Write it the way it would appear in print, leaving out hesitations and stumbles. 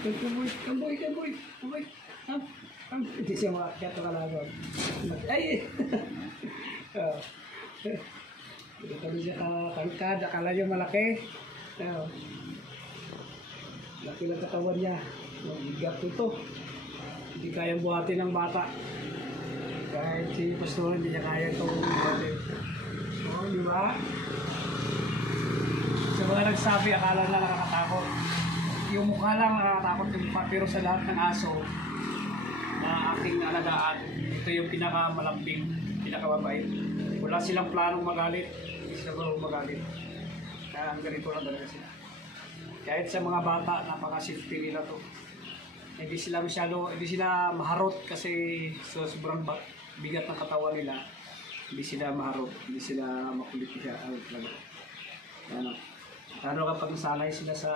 Kamboy, kamboy, kamboy. Hindi siya makakita kalagon. Ay! Oh. Hindi kami siya kakangkad, akala niya malaki. Oh. Laki lang katawan niya. Mabigat ito. Hindi kayang buhatin ng bata. Kahit si Pastor hindi niya kaya itong buhatin. Oh, di ba? Sa mga nagsabi, akala na nakakatakot. Yung mukha lang nakakatakot yung mukha, pero sa lahat ng aso na aking alagaan, ito yung pinakamalambing, pinakamabait. Wala silang planong magalit, hindi sila marunong magalit. Kaya ang ganito lang talaga sila. Kahit sa mga bata, napaka-safety nila to. Hindi sila maharot kasi so, sobrang bigat ng katawan nila. Hindi sila maharot, hindi sila makulit siya. Ano, kapag nasanay sila sa